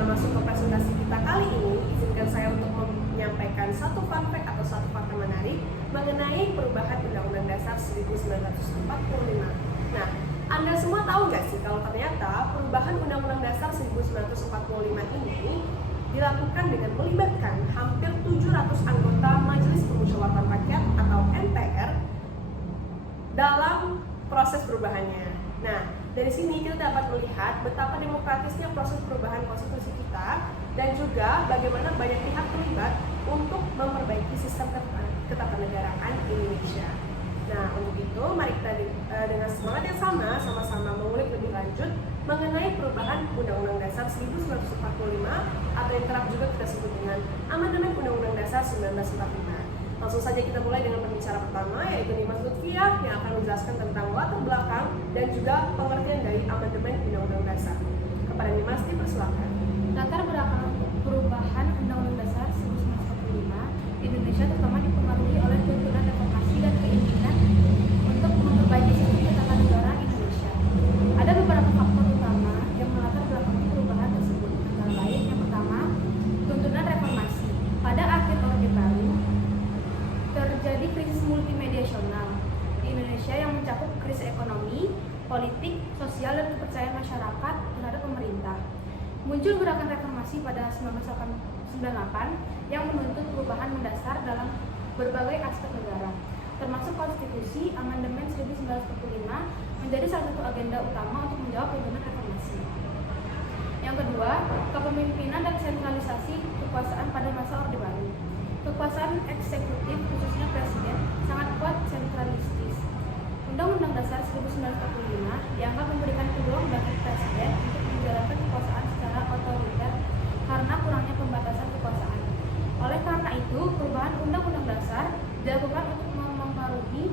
kita masuk ke presentasi kita kali ini, izinkan saya untuk menyampaikan satu fun fact atau satu fakta menarik mengenai perubahan Undang-Undang Dasar 1945. Nah, Anda semua tahu nggak sih kalau ternyata perubahan Undang-Undang Dasar 1945 ini dilakukan dengan melibatkan hampir 700 anggota Majelis Permusyawaratan Rakyat atau MPR dalam proses perubahannya. Nah, dari sini kita dapat melihat betapa demokratisnya proses perubahan konstitusi kita dan juga bagaimana banyak pihak terlibat untuk memperbaiki sistem ketatanegaraan Indonesia. Nah, untuk itu mari kita dengan semangat yang sama-sama mengulik lebih lanjut mengenai perubahan Undang-Undang Dasar 1945 atau yang kerap juga kita sebut dengan Amandemen Undang-Undang Dasar 1945. Langsung saja kita mulai dengan pembicara pertama, yaitu Nimas Lutfiah yang akan menjelaskan tentang latar belakang dan juga pengertian dari Amandemen Undang-Undang Dasar. Kepada Nimas, dipersilakan. Latar belakang perubahan Undang-Undang Dasar 1945 Indonesia terutama dipengaruhi oleh tuntunan reformasi dan keinginan untuk memperbaiki sistem ketatanegaraan Indonesia. Ada beberapa faktor utama yang melatar belakangi perubahan tersebut. Antara lain, yang pertama, tuntunan reformasi. Pada akhir Orde Baru, terjadi krisis multimediasional di Indonesia yang mencakup krisis ekonomi, politik, sosial, dan kepercayaan masyarakat terhadap pemerintah. Muncul gerakan reformasi pada 1998 yang menuntut perubahan mendasar dalam berbagai aspek negara, termasuk konstitusi. Amandemen 1945 menjadi salah satu agenda utama untuk menjawab tuntunan reformasi. Yang kedua, kepemimpinan dan sentralisasi kekuasaan pada masa Orde Baru. Kekuasaan eksekutif, khususnya presiden, sangat kuat sentralistis. Undang-Undang Dasar 1945 dianggap memberikan peluang bagi presiden untuk menjalankan kekuasaan secara otoriter karena kurangnya pembatasan kekuasaan. Oleh karena itu, perubahan Undang-Undang Dasar dilakukan untuk mempengaruhi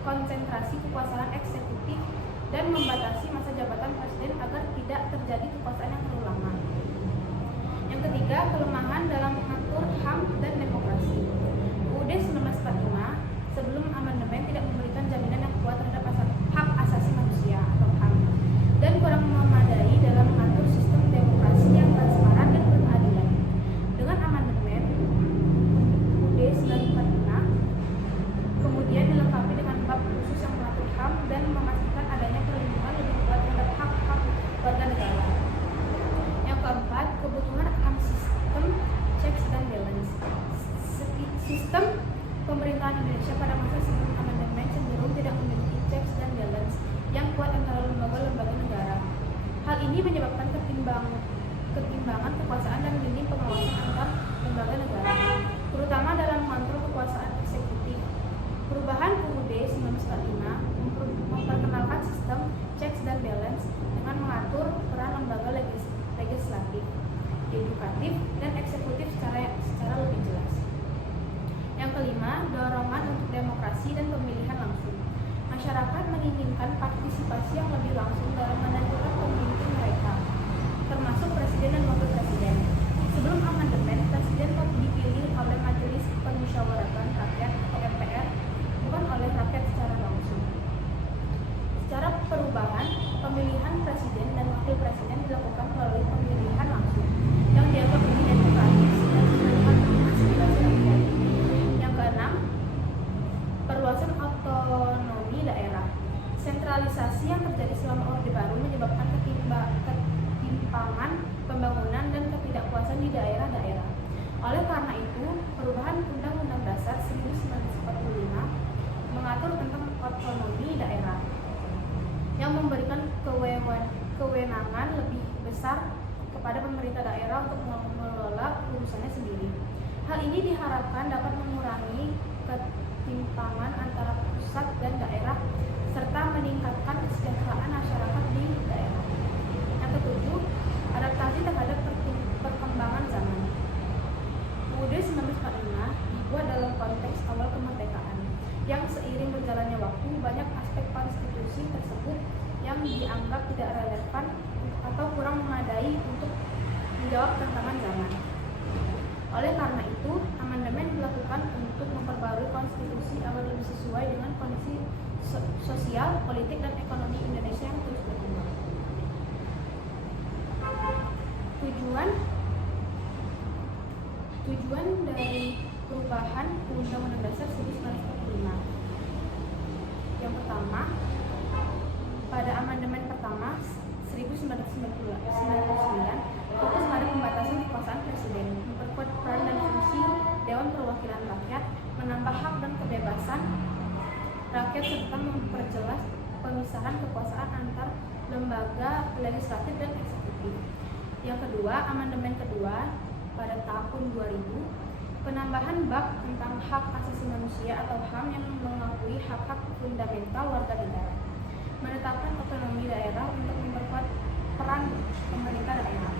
konsentrasi kekuasaan eksekutif dan membatasi masa jabatan presiden agar tidak terjadi kekuasaan yang terlalu lama. Yang ketiga, kelemahan dalam mengatur HAM dan demokrasi. UUD 1945 sebelum amandemen tidak memberikan jaminan yang kuat terhadap hak asasi manusia atau HAM dan kurang memadai dalam mengatur sistem demokrasi yang transparan dan berkeadilan. Dengan amandemen UUD 1945 kemudian dilengkapi dengan bab khusus yang mengatur HAM dan memastikan adanya perlindungan lebih kuat terhadap hak-hak warga negara. Yang keempat, kebutuhan akan sistem checks dan balance. Sistem pemerintahan Indonesia pada masa sebelum amandemen cenderung tidak memiliki checks dan balance yang kuat antara lembaga-lembaga negara. Hal ini menyebabkan ketimbangan kekuasaan dan minim pengawasan antar lembaga negara, terutama dalam mengontrol kekuasaan eksekutif. Perubahan UUD 1945 memperkenalkan sistem checks dan balance dengan mengatur peran lembaga legislatif, edukatif, dan eksekutif secara lebih jelas. Yang kelima, dorongan untuk demokrasi dan pemilihan langsung. Masyarakat menginginkan partisipasi yang lebih langsung dalam menentukan pemimpin mereka, termasuk presiden dan wakil presiden. Sebelum amandemen, presiden dipilih oleh Majelis Permusyawaratan Rakyat atau MPR, bukan oleh rakyat secara langsung. Secara perubahan, pemilihan presiden dan wakil presiden dilakukan melalui pemilihan langsung yang dianggap lebih demokratis dan merupakan aspirasi rakyat. Yang keenam, perluasan otonomi daerah. Sentralisasi yang terjadi selama Orde Baru menyebabkan ketimpangan pembangunan dan ketidakpuasan di daerah-daerah. Oleh karena itu, perubahan Undang-Undang Dasar 1945 mengatur tentang otonomi daerah yang memberikan kewenangan lebih besar kepada pemerintah daerah untuk mengelola urusannya sendiri. Hal ini diharapkan dapat mengurangi ketimpangan antara pusat dan daerah serta meningkatkan kesejahteraan masyarakat di daerah. Yang ketujuh, adaptasi terhadap perkembangan zaman. UUD 1945 dibuat dalam konteks awal kemerdekaan yang seiring berjalannya waktu banyak aspek konstitusi tersebut yang dianggap tidak relevan atau kurang memadai untuk menjawab tantangan zaman. Oleh karena itu, amandemen dilakukan untuk memperbarui konstitusi agar lebih sesuai dengan kondisi sosial, politik, dan ekonomi Indonesia yang terus berkembang. Tujuan dari perubahan Undang-Undang Dasar 1945. Yang pertama, pada amandemen pertama 1999 fokus pada pembatasan kekuasaan presiden, memperkuat peran dan fungsi Dewan Perwakilan Rakyat, menambah hak dan kebebasan rakyat serta memperjelas pemisahan kekuasaan antar lembaga legislatif dan eksekutif. Yang kedua, amandemen kedua pada tahun 2000, penambahan bab tentang hak asasi manusia atau HAM yang mengakui hak-hak fundamental warga negara, menetapkan otonomi daerah untuk memperkuat peran pemerintah daerah,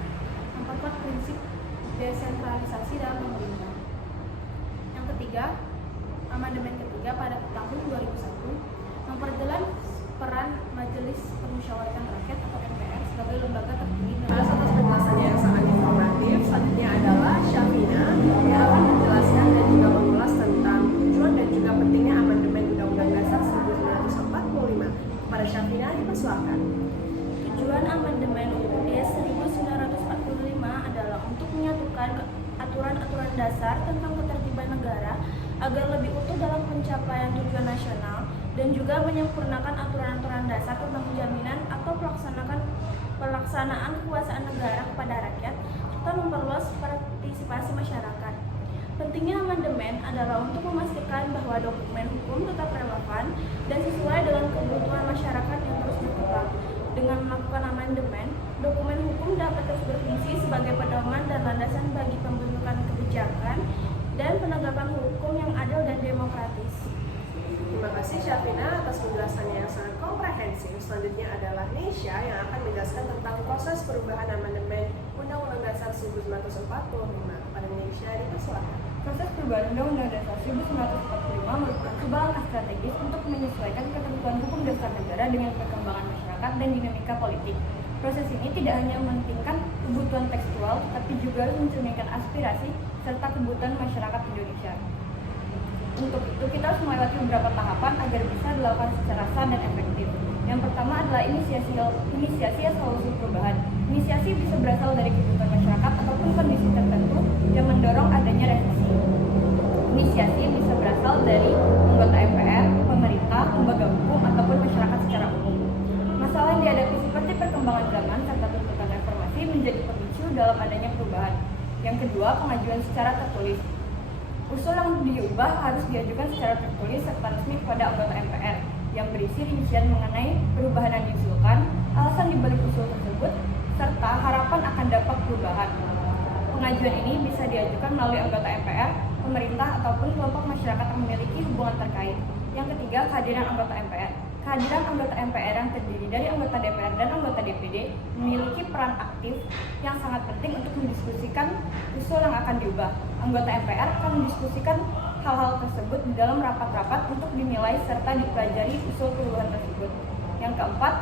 memperkuat prinsip desentralisasi dalam pemerintah. Yang ketiga, amandemen ketiga pada tahun 2001, memperjelas peran Majelis Permusyawaratan Rakyat atau MPR sebagai lembaga tertinggi. Atas penjelasannya yang sangat informatif, selanjutnya adalah Syafina yang akan menjelaskan dan juga mengulas tentang tujuan dan juga pentingnya amandemen Undang-Undang Dasar 1945. Kepada Syafina, dipersilakan. Tujuan amandemen UUD 1945 adalah untuk menyatukan aturan-aturan dasar tentang ketertiban negara agar lebih utuh dalam pencapaian tujuan nasional dan juga menyempurnakan aturan-aturan dasar tentang jaminan atau pelaksanaan kekuasaan negara kepada rakyat serta memperluas partisipasi masyarakat. Pentingnya amandemen adalah untuk memastikan bahwa dokumen hukum tetap relevan dan sesuai dengan kebutuhan masyarakat yang terus berkembang. Dengan melakukan amandemen, dokumen hukum dapat terus berfungsi sebagai pedoman dan landasan bagi pembentukan kebijakan dan penegakan hukum yang adil dan demokratis. Terima kasih Syafina atas penjelasannya yang sangat komprehensif. Selanjutnya adalah Nesya yang akan menjelaskan tentang proses perubahan amandemen Undang-Undang Dasar 1945. Pada Nesya, dipersilakan. Proses perubahan Undang-Undang Dasar 1945 merupakan sebuah langkah strategis untuk menyesuaikan ketentuan hukum dasar negara dengan perkembangan masyarakat dan dinamika politik. Proses ini tidak hanya mementingkan kebutuhan tekstual, tapi juga harus mencerminkan aspirasi serta kebutuhan masyarakat Indonesia. Untuk itu, kita harus melewati beberapa tahapan agar bisa dilakukan secara sah dan efektif. Yang pertama adalah inisiasi solusi perubahan. Inisiasi bisa berasal dari kebutuhan masyarakat ataupun kondisi tertentu yang mendorong adanya revisi. Inisiasi bisa berasal dari anggota MPR, pemerintah, lembaga hukum, ataupun masyarakat secara umum. Masalah yang dihadapi seperti perkembangan zaman serta tuntutan reformasi menjadi pemicu dalam adanya perubahan. Yang kedua, pengajuan secara tertulis. Usul yang diubah harus diajukan secara tertulis serta resmi kepada anggota MPR yang berisi rincian mengenai perubahan yang diusulkan, alasan dibalik usul tersebut, serta harapan akan dampak perubahan. Pengajuan ini bisa diajukan melalui anggota MPR, pemerintah, ataupun kelompok masyarakat yang memiliki hubungan terkait. Yang ketiga, kehadiran anggota MPR. Kehadiran anggota MPR yang terdiri dari anggota DPR dan anggota DPD memiliki peran aktif yang sangat penting untuk mendiskusikan usul yang akan diubah. Anggota MPR akan mendiskusikan hal-hal tersebut di dalam rapat-rapat untuk dinilai serta dipelajari usul perubahan tersebut. Yang keempat,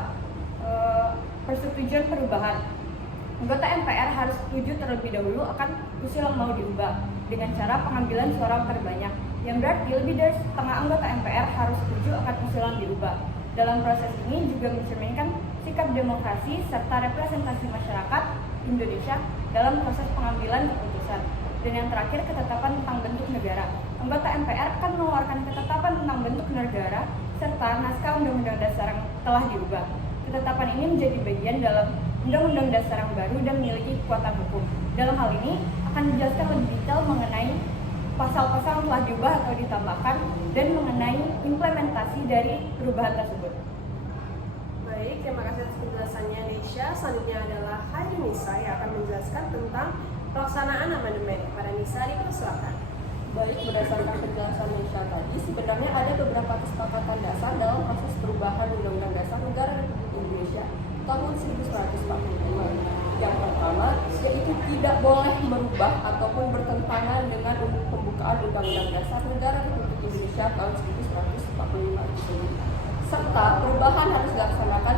persetujuan perubahan. Anggota MPR harus setuju terlebih dahulu akan usul yang mau diubah dengan cara pengambilan suara terbanyak, yang berarti lebih dari setengah anggota MPR harus setuju akan usul yang diubah. Dalam proses ini juga mencerminkan sikap demokrasi serta representasi masyarakat Indonesia dalam proses pengambilan keputusan. Dan yang terakhir, ketetapan tentang bentuk negara. Anggota MPR akan mengeluarkan ketetapan tentang bentuk negara serta naskah Undang-Undang Dasar yang telah diubah. Ketetapan ini menjadi bagian dalam Undang-Undang Dasar yang baru dan memiliki kekuatan hukum. Dalam hal ini akan dijelaskan lebih detail mengenai pasal-pasal yang telah diubah atau ditambahkan dan mengenai implementasi dari perubahan tersebut. Baik, terima kasih atas penjelasannya Nesya. Selanjutnya adalah Hairi Nisa yang akan menjelaskan tentang pelaksanaan amandemen. Pada Nisa, dipersilakan. Baik, berdasarkan penjelasan Nesya tadi, sebenarnya ada beberapa kesepakatan dasar dalam proses perubahan Undang-Undang Dasar Negara Republik Indonesia tahun 1945. Yang pertama, yaitu tidak boleh merubah ataupun bertentangan dengan pembukaan Undang-Undang Dasar Negara Republik Indonesia tahun 1945 tersebut. Serta perubahan harus dilaksanakan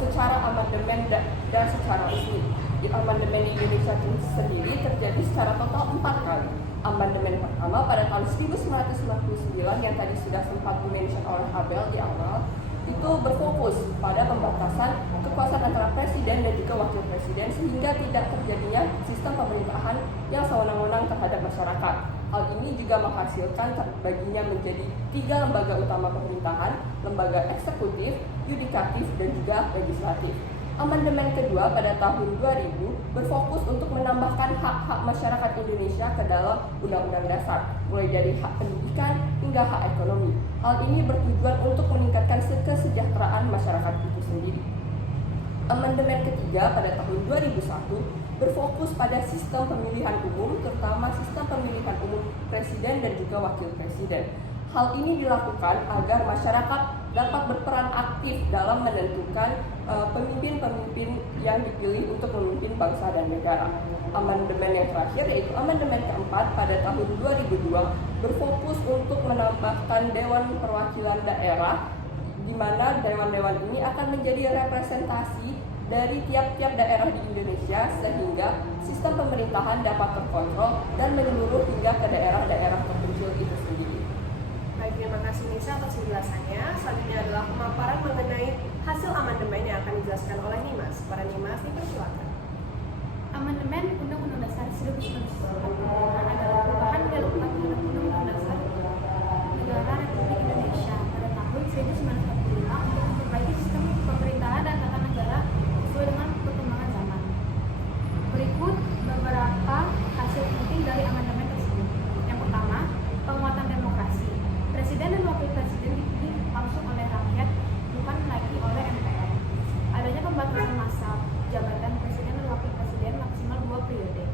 secara amandemen dan secara resmi. Di amandemen Indonesia sendiri terjadi secara total 4 kali. Amandemen pertama pada tahun 1999 yang tadi sudah sempat dimention oleh Abel di awal. itu berfokus pada pembatasan kekuasaan antara presiden dan juga wakil presiden sehingga tidak terjadinya sistem pemerintahan yang sewenang-wenang terhadap masyarakat. Hal ini juga menghasilkan terbaginya menjadi 3 lembaga utama pemerintahan, lembaga eksekutif, yudikatif, dan juga legislatif. Amandemen kedua pada tahun 2000 berfokus untuk menambahkan hak-hak masyarakat Indonesia ke dalam Undang-Undang Dasar, mulai dari hak pendidikan hingga hak ekonomi. Hal ini bertujuan untuk meningkatkan kesejahteraan masyarakat itu sendiri. Amandemen ketiga pada tahun 2001 berfokus pada sistem pemilihan umum, terutama sistem pemilihan umum presiden dan juga wakil presiden. Hal ini dilakukan agar masyarakat dapat berperan aktif dalam menentukan pemimpin-pemimpin yang dipilih untuk memimpin bangsa dan negara. Amandemen yang terakhir yaitu amandemen keempat pada tahun 2002 berfokus untuk menambahkan Dewan Perwakilan Daerah, di mana dewan-dewan ini akan menjadi representasi dari tiap-tiap daerah di Indonesia sehingga sistem pemerintahan dapat terkontrol dan menyeluruh hingga ke daerah-daerah terpencil itu sendiri. Baik, terima kasih Nisa atas penjelasannya. Selanjutnya adalah pemaparan mengenai hasil amandemen yang akan dijelaskan oleh Nimas. Para Nimas, dipersilakan. Amandemen Undang-Undang Dasar 1945 adalah perubahan dalam Undang-Undang Dasar Negara Republik Indonesia pada tahun 1945 untuk memperbaiki sistem pemerintahan dan tata negara sesuai dengan perkembangan zaman. Berikut beberapa hasil penting dari amandemen tersebut. Yang pertama, penguatan demokrasi. Presiden dan wakil presiden dipilih langsung oleh rakyat, bukan lagi oleh MPR. Adanya pembatasan masa jabatan presiden dan wakil presiden maksimal 2 periode.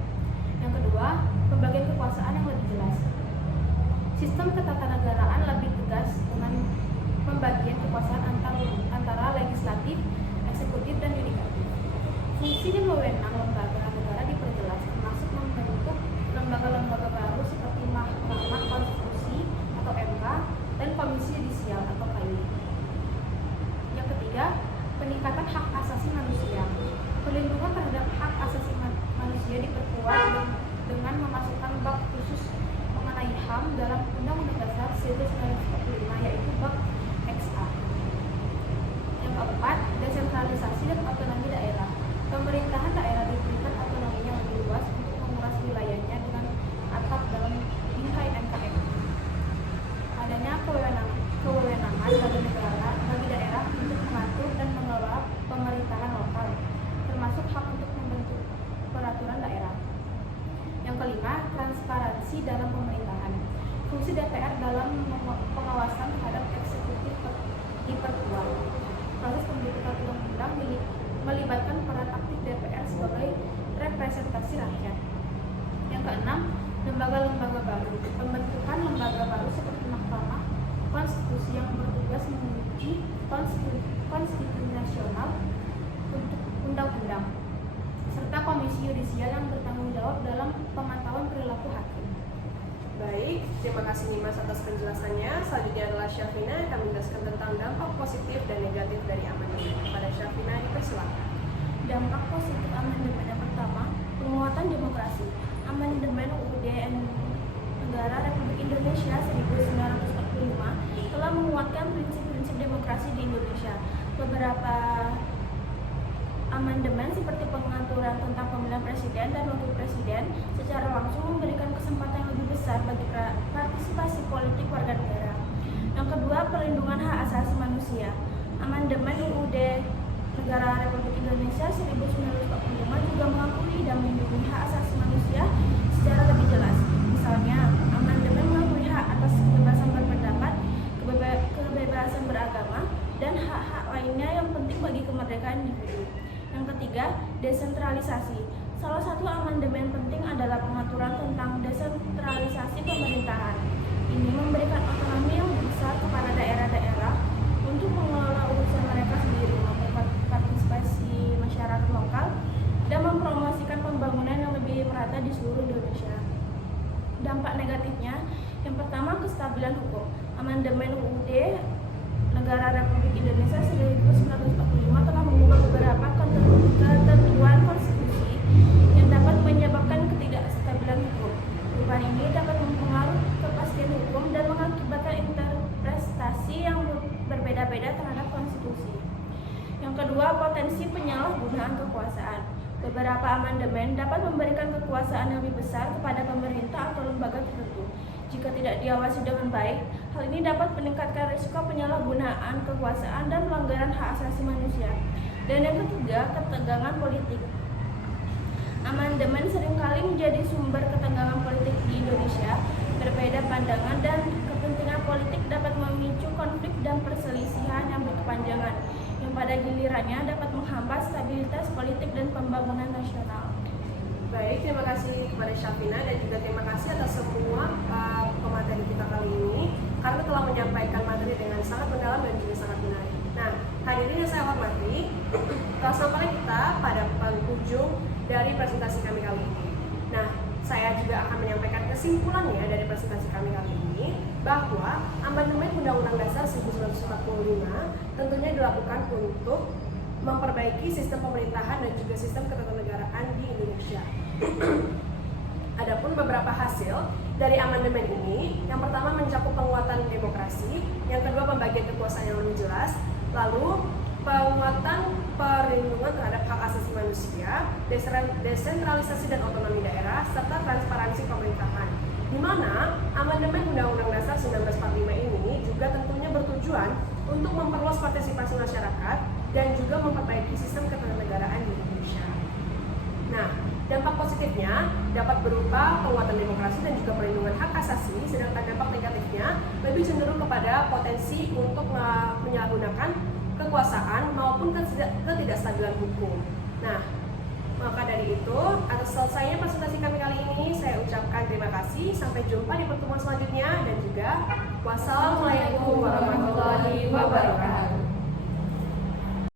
Yang kedua, pembagian kekuasaan yang lebih jelas. Sistem ketatanegaraan lebih tegas dengan pembagian kekuasaan antara legislatif, eksekutif, dan yudikatif. Fungsi dan wewenang lembaga negara diperjelas, termasuk membentuk lembaga-lembaga baru seperti Mahkamah Konstitusi atau MK dan Komisi Yudisial atau KYI. Yang ketiga, peningkatan hak asasi manusia. Perlindungan terhadap hak asasi manusia diperkuat dengan memasukkan bab khusus mengenai HAM dalam Undang-Undang Dasar 1945 yaitu bab XA. Yang keempat, desentralisasi dan otonomi daerah. Pemerintahan daerah diberikan otonomi yang lebih luas untuk menguras wilayahnya dengan atap dalam bingkai NKM. Adanya kewenangan bagi daerah untuk mengatur dan mengelola pemerintahan lokal, termasuk hak untuk membentuk peraturan daerah. Yang kelima, transparansi dalam pemerintahan. Fungsi DPR dalam pengawasan terhadap eksekutif diperkuat. Proses pembentukan undang-undang melibatkan peran aktif DPR sebagai representasi rakyat. Yang keenam, lembaga-lembaga baru. Pembentukan lembaga baru seperti Mahkamah Konstitusi yang bertugas menguji konstitusi nasional untuk undang-undang, serta Komisi Yudisial yang bertanggung jawab dalam pemantauan perilaku hakim. Baik, terima kasih Nimas atas penjelasannya. Selanjutnya adalah Syafina yang akan menjelaskan tentang dampak positif dan negatif dari amandemen. Pada Syafina, dipersilakan. Dampak positif amandemen yang pertama, penguatan demokrasi. Amandemen UUD Negara Republik Indonesia 1945 telah menguatkan prinsip-prinsip demokrasi di Indonesia. Beberapa amandemen seperti pengaturan tentang pemilihan presiden dan wakil presiden secara langsung memberikan kesempatan yang lebih besar bagi partisipasi politik warga negara. Yang kedua, perlindungan hak asasi manusia. Amandemen UUD Negara Republik Indonesia 1945 juga mengakui dan melindungi hak asasi manusia secara lebih jelas. Misalnya, amandemen mengakui hak atas kebebasan berpendapat, kebebasan beragama, dan hak-hak lainnya yang penting bagi kemerdekaan individu. Yang ketiga, desentralisasi. Salah satu amandemen penting adalah pengaturan tentang desentralisasi pemerintahan. Ini memberikan otonomi yang lebih besar kepada daerah-daerah untuk mengelola urusan mereka sendiri, partisipasi masyarakat lokal, dan mempromosikan pembangunan yang lebih merata di seluruh Indonesia. Dampak negatifnya, yang pertama, kestabilan hukum. Amandemen UUD Negara Republik Indonesia 1945 telah mengubah beberapa ketentuan konstitusi yang dapat menyebabkan ketidakstabilan hukum. Perubahan ini dapat mempengaruhi kepastian hukum dan mengakibatkan interpretasi yang berbeda-beda terhadap konstitusi Yang kedua, potensi penyalahgunaan kekuasaan. Beberapa amandemen dapat memberikan kekuasaan yang lebih besar kepada pemerintah atau lembaga tertentu. Jika tidak diawasi dengan baik, hal ini dapat meningkatkan risiko penyalahgunaan kekuasaan dan pelanggaran hak asasi manusia. Dan yang ketiga, ketegangan politik. Amandemen seringkali menjadi sumber ketegangan politik di Indonesia. Berbeda pandangan dan kepentingan politik dapat memicu konflik dan perselisihan yang berkepanjangan, yang pada gilirannya dapat menghambat stabilitas politik dan pembangunan nasional. Baik, terima kasih kepada Syafina dan juga terima kasih atas semua pemateri kita kali ini karena telah menyampaikan materi dengan sangat mendalam dan juga sangat menarik. Nah, hadirin yang saya hormati, telah sampai kita pada penghujung dari presentasi kami kali ini. Nah, saya juga akan menyampaikan kesimpulannya dari presentasi kami kali ini bahwa amandemen Undang-Undang Dasar 1945 tentunya dilakukan untuk memperbaiki sistem pemerintahan dan juga sistem ketatanegaraan di Indonesia. Adapun beberapa hasil dari amandemen ini, yang pertama mencakup penguatan demokrasi, yang kedua pembagian kekuasaan yang lebih jelas, lalu penguatan perlindungan terhadap hak asasi manusia, desentralisasi dan otonomi daerah, serta transparansi pemerintahan. Di mana amandemen Undang-Undang Dasar 1945 ini juga tentunya bertujuan untuk memperluas partisipasi masyarakat dan juga memperbaiki sistem ketatanegaraan di Indonesia. Nah, dampak positifnya dapat berupa penguatan demokrasi dan juga perlindungan hak asasi, sedangkan dampak negatifnya lebih cenderung kepada potensi untuk menyalahgunakan kekuasaan maupun ketidakstabilan hukum. Nah, maka dari itu, atas selesainya presentasi kami kali ini, saya ucapkan terima kasih. Sampai jumpa di pertemuan selanjutnya dan juga wassalamualaikum warahmatullahi wabarakatuh.